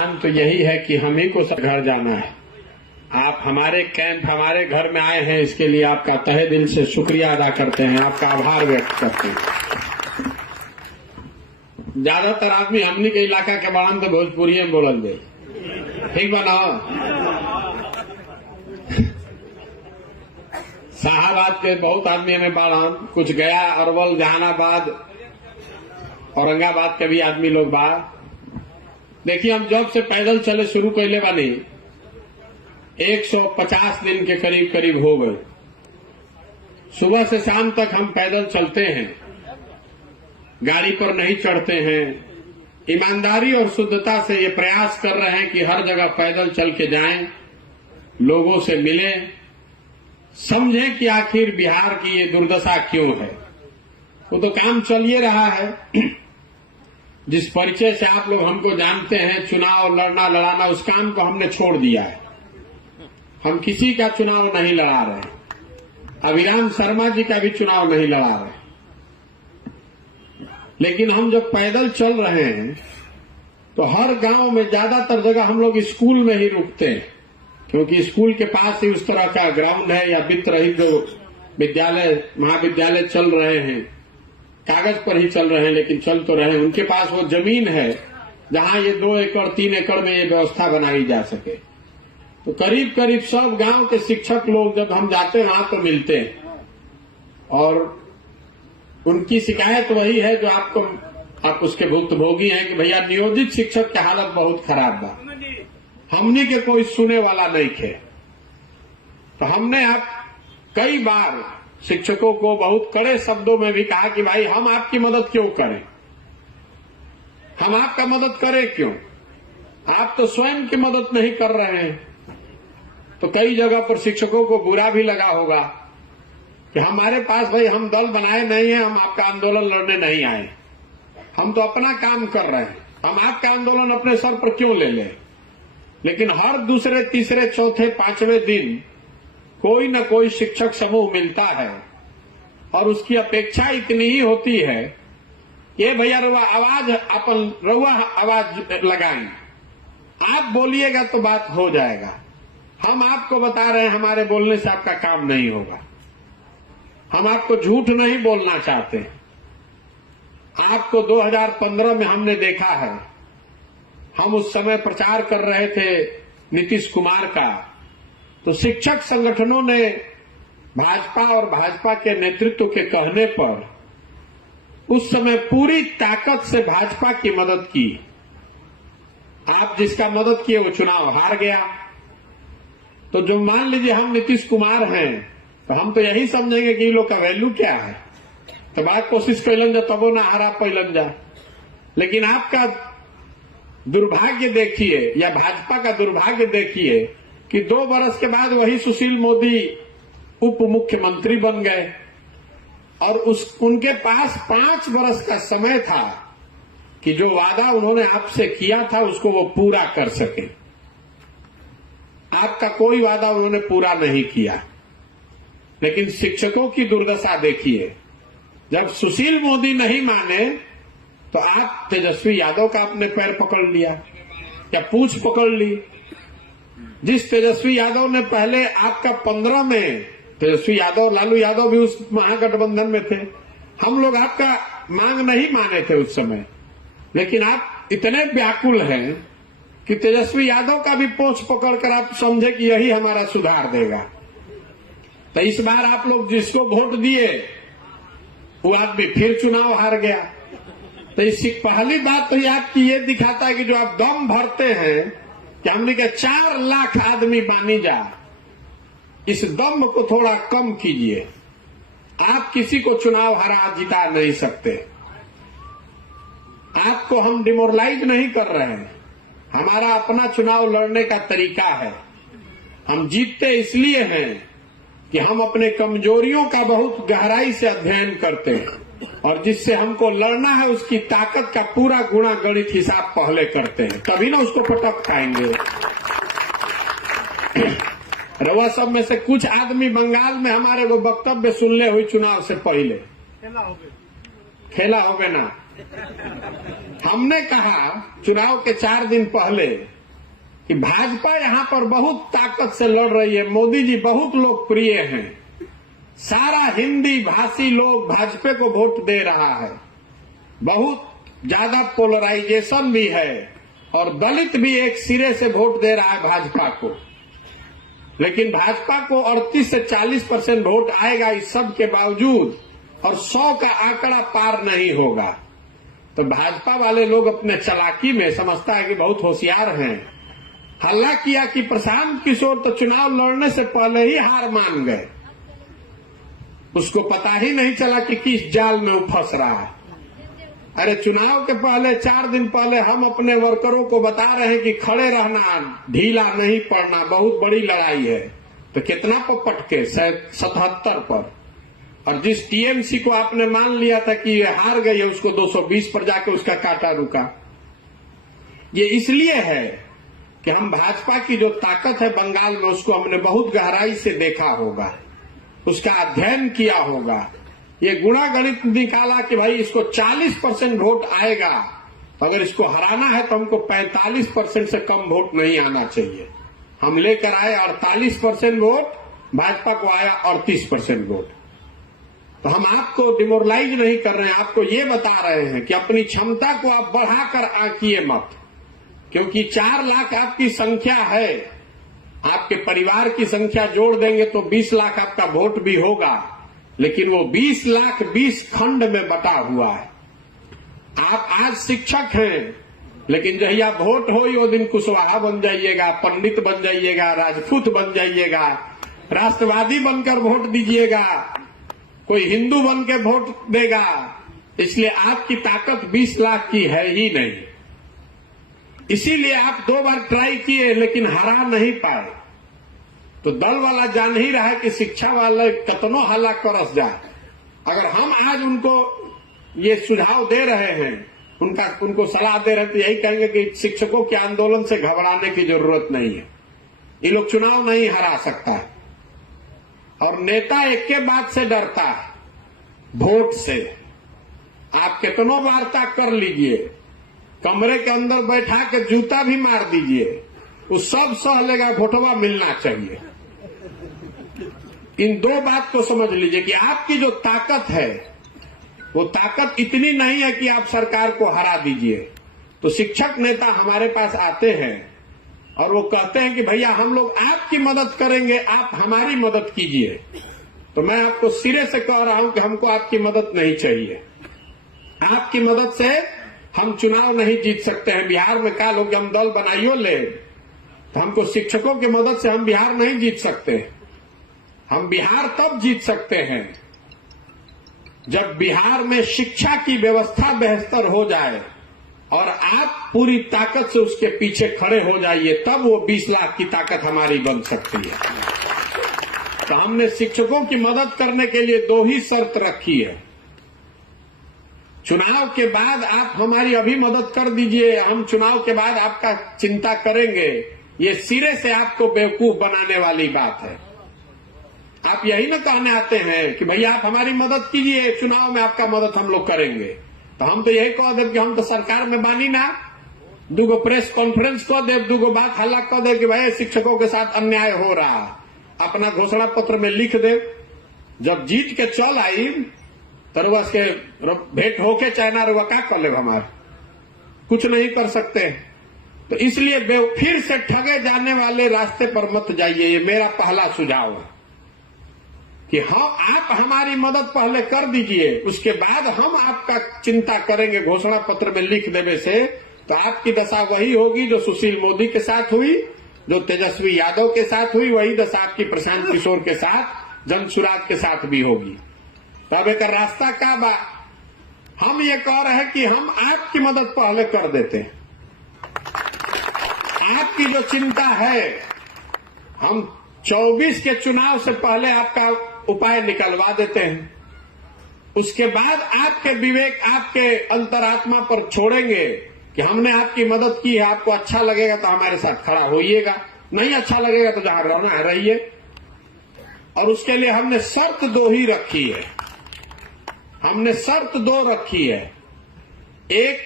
तो यही है कि हम ही को सब घर जाना है। आप हमारे कैंप हमारे घर में आए हैं, इसके लिए आपका तहे दिल से शुक्रिया अदा करते हैं, आपका आभार व्यक्त करते हैं। ज्यादातर आदमी हमनी के इलाका के बाड़न तो भोजपुरी में बोलल गई, ठीक बा ना। शाहबाद के बहुत आदमी हमें बाड़न, कुछ गया, अरवल, जहानाबाद, औरंगाबाद के भी आदमी लोग बा। देखिए, हम जब से पैदल चले शुरू कैले बानी 150 दिन के करीब करीब हो गए। सुबह से शाम तक हम पैदल चलते हैं, गाड़ी पर नहीं चढ़ते हैं। ईमानदारी और शुद्धता से ये प्रयास कर रहे हैं कि हर जगह पैदल चल के जाएं, लोगों से मिलें, समझें कि आखिर बिहार की ये दुर्दशा क्यों है। वो तो काम चल ही रहा है। जिस परिचय से आप लोग हमको जानते हैं, चुनाव लड़ना लड़ाना, उस काम को हमने छोड़ दिया है। हम किसी का चुनाव नहीं लड़ा रहे, अभिराम शर्मा जी का भी चुनाव नहीं लड़ा रहे। लेकिन हम जब पैदल चल रहे हैं तो हर गांव में ज्यादातर जगह हम लोग स्कूल में ही रुकते हैं, क्योंकि स्कूल के पास ही उस तरह का ग्राउंड है या वित्त रहित जो विद्यालय महाविद्यालय चल रहे हैं, कागज पर ही चल रहे हैं लेकिन चल तो रहे हैं। उनके पास वो जमीन है जहां ये 2 एकड़ 3 एकड़ में ये व्यवस्था बनाई जा सके। तो करीब करीब सब गांव के शिक्षक लोग जब हम जाते हैं वहां तो मिलते हैं, और उनकी शिकायत वही है जो आप उसके भुक्तभोगी हैं कि भैया नियोजित शिक्षक की हालत बहुत खराब बा, हमने के कोई सुने वाला नहीं थे। तो हमने आप कई बार शिक्षकों को बहुत कड़े शब्दों में भी कहा कि भाई हम आपकी मदद क्यों करें, हम आपका मदद करें क्यों, आप तो स्वयं की मदद नहीं कर रहे हैं। तो कई जगह पर शिक्षकों को बुरा भी लगा होगा कि हमारे पास भाई हम दल बनाए नहीं है, हम आपका आंदोलन लड़ने नहीं आए, हम तो अपना काम कर रहे हैं, हम आपका आंदोलन अपने सर पर क्यों ले लें। लेकिन हर दूसरे तीसरे चौथे 5वें दिन कोई न कोई शिक्षक समूह मिलता है और उसकी अपेक्षा इतनी ही होती है, ये भैया रउआ आवाज लगाएं, आप बोलिएगा तो बात हो जाएगा। हम आपको बता रहे हैं हमारे बोलने से आपका काम नहीं होगा, हम आपको झूठ नहीं बोलना चाहते। आपको 2015 में हमने देखा है, हम उस समय प्रचार कर रहे थे नीतीश कुमार का, तो शिक्षक संगठनों ने भाजपा और भाजपा के नेतृत्व के कहने पर उस समय पूरी ताकत से भाजपा की मदद की। आप जिसका मदद किए वो चुनाव हार गया। तो जो मान लीजिए हम नीतीश कुमार हैं तो हम तो यही समझेंगे कि इन लोग का वैल्यू क्या है, तो बात कोशिश कैलन जा तबो ना हारा पैलन जा। लेकिन आपका दुर्भाग्य देखिए या भाजपा का दुर्भाग्य देखिए कि 2 बरस के बाद वही सुशील मोदी उप मुख्यमंत्री बन गए और उनके पास 5 बरस का समय था कि जो वादा उन्होंने आपसे किया था उसको वो पूरा कर सके। आपका कोई वादा उन्होंने पूरा नहीं किया। लेकिन शिक्षकों की दुर्दशा देखिए, जब सुशील मोदी नहीं माने तो आप तेजस्वी यादव का अपने पैर पकड़ लिया या पूंछ पकड़ ली। जिस तेजस्वी यादव ने पहले आपका 15 में, तेजस्वी यादव लालू यादव भी उस महागठबंधन में थे, हम लोग आपका मांग नहीं माने थे उस समय, लेकिन आप इतने व्याकुल हैं कि तेजस्वी यादव का भी पोंछ पकड़कर आप समझे कि यही हमारा सुधार देगा। तो इस बार आप लोग जिसको वोट दिए वो आदमी फिर चुनाव हार गया। तो इसकी पहली बात तो ये आपकी ये दिखाता है कि जो आप दम भरते हैं कि हमने के 4 लाख आदमी बानी जा, इस दम को थोड़ा कम कीजिए। आप किसी को चुनाव हरा जिता नहीं सकते। आपको हम डिमोरलाइज नहीं कर रहे हैं, हमारा अपना चुनाव लड़ने का तरीका है। हम जीतते इसलिए हैं कि हम अपने कमजोरियों का बहुत गहराई से अध्ययन करते हैं और जिससे हमको लड़ना है उसकी ताकत का पूरा गुणा गणित हिसाब पहले करते हैं, तभी ना उसको पटक पाएंगे। रउआ सब में से कुछ आदमी बंगाल में हमारे वो वक्तव्य सुनले हुई चुनाव से पहले खेला हो गए ना, हमने कहा चुनाव के 4 दिन पहले कि भाजपा यहां पर बहुत ताकत से लड़ रही है, मोदी जी बहुत लोकप्रिय हैं, सारा हिंदी भाषी लोग भाजपा को वोट दे रहा है, बहुत ज्यादा पोलराइजेशन भी है और दलित भी एक सिरे से वोट दे रहा है भाजपा को। लेकिन भाजपा को 38 से 40% वोट आएगा इस सब के बावजूद, और 100 का आंकड़ा पार नहीं होगा। तो भाजपा वाले लोग अपने चालाकी में समझता है कि बहुत होशियार हैं, हल्ला किया कि प्रशांत किशोर तो चुनाव लड़ने से पहले ही हार मान गए, उसको पता ही नहीं चला कि किस जाल में वो फंस रहा है। अरे चुनाव के पहले 4 दिन पहले हम अपने वर्करों को बता रहे हैं कि खड़े रहना, ढीला नहीं पड़ना, बहुत बड़ी लड़ाई है। तो कितना पर पटके? 77 पर। और जिस टीएमसी को आपने मान लिया था कि ये हार गई है, उसको 220 पर जाके उसका काटा रुका। ये इसलिए है कि हम भाजपा की जो ताकत है बंगाल में, उसको हमने बहुत गहराई से देखा होगा, उसका अध्ययन किया होगा। ये गुणा गणित निकाला कि भाई इसको 40% वोट आएगा, तो अगर इसको हराना है तो हमको 45% से कम वोट नहीं आना चाहिए। हम लेकर आए 48% वोट, भाजपा को आया 38% वोट। तो हम आपको डिमोरलाइज नहीं कर रहे हैं, आपको ये बता रहे हैं कि अपनी क्षमता को आप बढ़ाकर आंकिए मत, क्योंकि 4 लाख आपकी संख्या है, आपके परिवार की संख्या जोड़ देंगे तो 20 लाख आपका वोट भी होगा, लेकिन वो 20 लाख 20 खंड में बटा हुआ है। आप आज शिक्षक हैं, लेकिन जहिया वोट हो वो दिन कुशवाहा बन जाइएगा, पंडित बन जाइएगा, राजपूत बन जाइएगा, राष्ट्रवादी बनकर वोट दीजिएगा, कोई हिंदू बन के वोट देगा। इसलिए आपकी ताकत 20 लाख की है ही नहीं। इसीलिए आप 2 बार ट्राई किए लेकिन हरा नहीं पाए। तो दल वाला जान ही रहा है कि शिक्षा वाले कतनो हल्ला करस जाए। अगर हम आज उनको ये सुझाव दे रहे हैं, उनको सलाह दे रहे हैं, तो यही कहेंगे कि शिक्षकों के आंदोलन से घबराने की जरूरत नहीं है, ये लोग चुनाव नहीं हरा सकता है। और नेता एक के बात से डरता है, वोट से। आप कितनों वार्ता कर लीजिए, कमरे के अंदर बैठा के जूता भी मार दीजिए, वो सब सह लेगा, वोटवा मिलना चाहिए। इन 2 बात को समझ लीजिए कि आपकी जो ताकत है वो ताकत इतनी नहीं है कि आप सरकार को हरा दीजिए। तो शिक्षक नेता हमारे पास आते हैं और वो कहते हैं कि भैया हम लोग आपकी मदद करेंगे, आप हमारी मदद कीजिए। तो मैं आपको सिरे से कह रहा हूं कि हमको आपकी मदद नहीं चाहिए। आपकी मदद से हम चुनाव नहीं जीत सकते हैं। बिहार में क्या लोग हम दल बनाइयो ले, तो हमको शिक्षकों की मदद से हम बिहार नहीं जीत सकते। हम बिहार तब जीत सकते हैं जब बिहार में शिक्षा की व्यवस्था बेहतर हो जाए और आप पूरी ताकत से उसके पीछे खड़े हो जाइए, तब वो 20 लाख की ताकत हमारी बन सकती है। तो हमने शिक्षकों की मदद करने के लिए 2 ही शर्त रखी है। चुनाव के बाद आप हमारी अभी मदद कर दीजिए, हम चुनाव के बाद आपका चिंता करेंगे। ये सिरे से आपको बेवकूफ बनाने वाली बात है। आप यही न कहने आते हैं कि भैया आप हमारी मदद कीजिए, चुनाव में आपका मदद हम लोग करेंगे। तो हम तो यही कह दे कि हम तो सरकार में बानी ना, 2 प्रेस कॉन्फ्रेंस कह दे, 2 बात हल्ला कह दे कि भाई शिक्षकों के साथ अन्याय हो रहा, अपना घोषणा पत्र में लिख दे। जब जीत के चल आई तो के भेंट होके चाइना रुआ का कर ले, हमारे कुछ नहीं कर सकते। तो इसलिए फिर से ठगे जाने वाले रास्ते पर मत जाइए, ये मेरा पहला सुझाव है कि हाँ आप हमारी मदद पहले कर दीजिए, उसके बाद हम आपका चिंता करेंगे। घोषणा पत्र में लिख देने से तो आपकी दशा वही होगी जो सुशील मोदी के साथ हुई, जो तेजस्वी यादव के साथ हुई, वही दशा आपकी प्रशांत किशोर के साथ, जनसुराज के साथ भी होगी। तब एक रास्ता का बा, हम ये कह रहे हैं कि हम आपकी मदद पहले कर देते हैं। आपकी जो चिंता है, हम 24 के चुनाव से पहले आपका उपाय निकलवा देते हैं। उसके बाद आपके विवेक, आपके अंतरात्मा पर छोड़ेंगे कि हमने आपकी मदद की है, आपको अच्छा लगेगा तो हमारे साथ खड़ा होइएगा, नहीं अच्छा लगेगा तो जहां रहना है रहिए। और उसके लिए हमने शर्त 2 ही रखी है। हमने शर्त 2 रखी है एक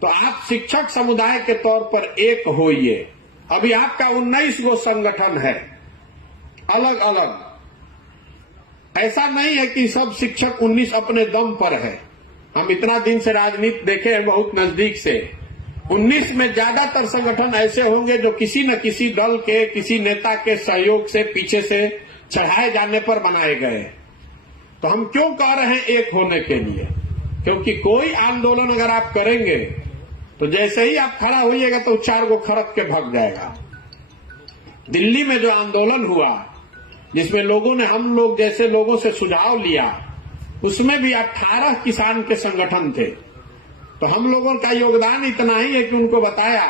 तो आप शिक्षक समुदाय के तौर पर एक होइए। अभी आपका 19 गो संगठन है अलग अलग, ऐसा नहीं है कि सब शिक्षक 19 अपने दम पर है। हम इतना दिन से राजनीति देखे हैं बहुत नजदीक से। 19 में ज्यादातर संगठन ऐसे होंगे जो किसी न किसी दल के, किसी नेता के सहयोग से, पीछे से चढ़ाए जाने पर बनाए गए। तो हम क्यों कह रहे हैं एक होने के लिए? क्योंकि कोई आंदोलन अगर आप करेंगे तो जैसे ही आप खड़ा होइएगा तो 4 गो खड़क के भाग जाएगा। दिल्ली में जो आंदोलन हुआ, जिसमें लोगों ने, हम लोग जैसे लोगों से सुझाव लिया, उसमें भी 18 किसान के संगठन थे। तो हम लोगों का योगदान इतना ही है कि उनको बताया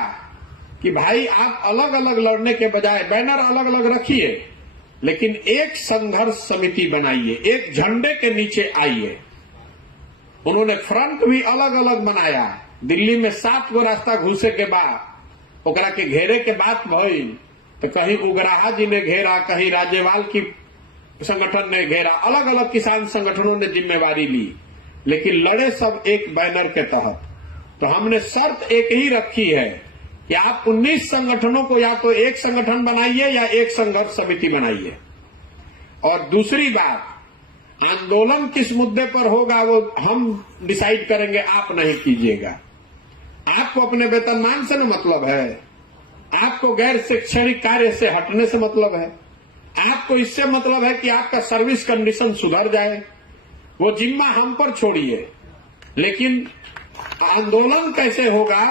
कि भाई आप अलग अलग लड़ने के बजाय बैनर अलग अलग रखिए, लेकिन एक संघर्ष समिति बनाइए, एक झंडे के नीचे आइए। उन्होंने फ्रंट भी अलग अलग बनाया। दिल्ली में 7 गो रास्ता घुसे के बाद ओकरा के घेरे के बात भइल तो कहीं उग्राहा जी ने घेरा, कहीं राज्यपाल की संगठन ने घेरा, अलग अलग किसान संगठनों ने जिम्मेवारी ली, लेकिन लड़े सब एक बैनर के तहत। तो हमने शर्त एक ही रखी है कि आप 19 संगठनों को या तो एक संगठन बनाइए या एक संघर्ष समिति बनाइए। और दूसरी बात, आंदोलन किस मुद्दे पर होगा वो हम डिसाइड करेंगे, आप नहीं कीजिएगा। आपको अपने वेतनमान से न मतलब है, आपको गैर शैक्षणिक कार्य से हटने से मतलब है, आपको इससे मतलब है कि आपका सर्विस कंडीशन सुधर जाए। वो जिम्मा हम पर छोड़िए, लेकिन आंदोलन कैसे होगा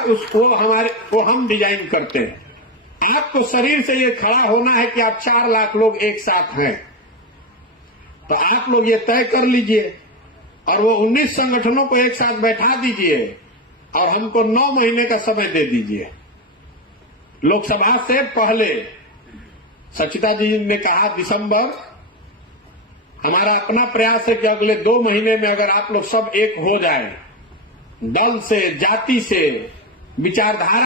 वो हम डिजाइन करते हैं। आपको शरीर से ये खड़ा होना है कि आप 4 लाख लोग एक साथ हैं, तो आप लोग ये तय कर लीजिए और वो 19 संगठनों को एक साथ बैठा दीजिए और हमको 9 महीने का समय दे दीजिए। लोकसभा से पहले सचिता जी ने कहा दिसंबर, हमारा अपना प्रयास है कि अगले 2 महीने में अगर आप लोग सब एक हो जाए, दल से, जाति से, विचारधारा